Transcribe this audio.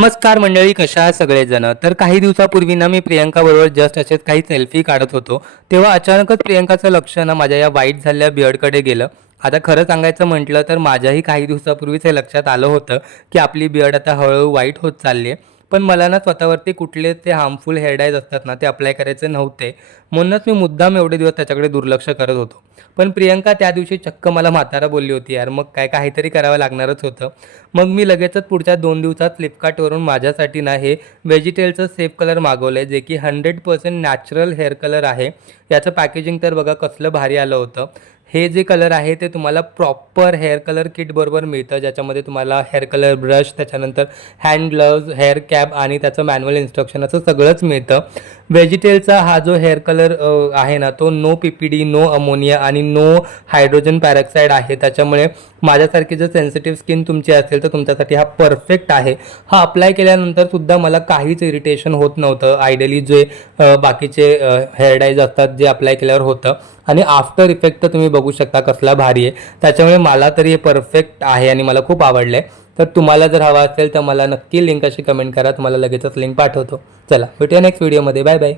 नमस्कार मंडळी, कशा आहात सगळेजण. तर काही दिवसापूर्वी ना मी प्रियंका बरोबर जस्ट असेच काही सेल्फी काढत होतो, तेव्हा अचानकच प्रियंकाचं लक्ष ना माझ्या या व्हाईट झालेल्या बियर्डकडे गेलं. आता खरं सांगायचं म्हटलं तर माझ्याही काही दिवसापूर्वीच हे लक्षात आलं होतं की आपली बियर्ड आता हळूहळू व्हाईट होत चालली आहे. पण मला ना स्वतःवरती कुठले ते हार्मफुल हेअर डायज असतात ना, ते अप्लाय करायचे नव्हते. म्हणूनच मी मुद्दाम एवढे दिवस त्याच्याकडे दुर्लक्ष करत होतो. पण प्रियंका त्या दिवशी चक्क मला म्हातारा बोलली होती. यार मग काय, काहीतरी करावं लागणारच होतं. मग मी लगेचच पुढच्या 2 दिवसात फ्लिपकार्टवरून माझ्यासाठी ना हे व्हेजिटेलचं सेफ कलर मागवलं आहे, जे की 100% नॅचरल हेअर कलर आहे. याचं पॅकेजिंग तर बघा कसलं भारी आलं होतं. हे जे कलर आहे ते तुम्हाला प्रॉपर हेअर कलर किटबरोबर मिळतं, ज्याच्यामध्ये तुम्हाला हेअर कलर ब्रश, त्याच्यानंतर हँड ग्लव्ज, हेअर कॅप आणि त्याचं मॅन्युअल इन्स्ट्रक्शन असं सगळंच मिळतं. व्हेजिटेलचा हा जो हेअर कलर आहे ना, तो नो PPD, नो अमोनिया आणि नो हायड्रोजन पॅरॉक्साईड आहे. त्याच्यामुळे माझ्यासारखी जर सेन्सिटिव्ह स्किन तुमची असेल तर तुमच्यासाठी हा परफेक्ट आहे. हा अप्लाय केल्यानंतर सुद्धा मला काहीच इरिटेशन होत नव्हतं. आयडियली जे बाकीचे हेअर डायज असतात जे अप्लाय केल्यावर होतं, आणि आफ्टर इफेक्ट तर तुम्ही बघू शकता कसला भारी आहे. त्याच्यामुळे मला तरी हे परफेक्ट आहे आणि मला खूप आवडलं आहे. तर तुम्हाला जर हवा असेल तर मला नक्की लिंक अशी कमेंट करा, तुम्हाला लगेचच लिंक पाठवतो. चला भेटूया नेक्स्ट व्हिडिओमध्ये. Bye bye.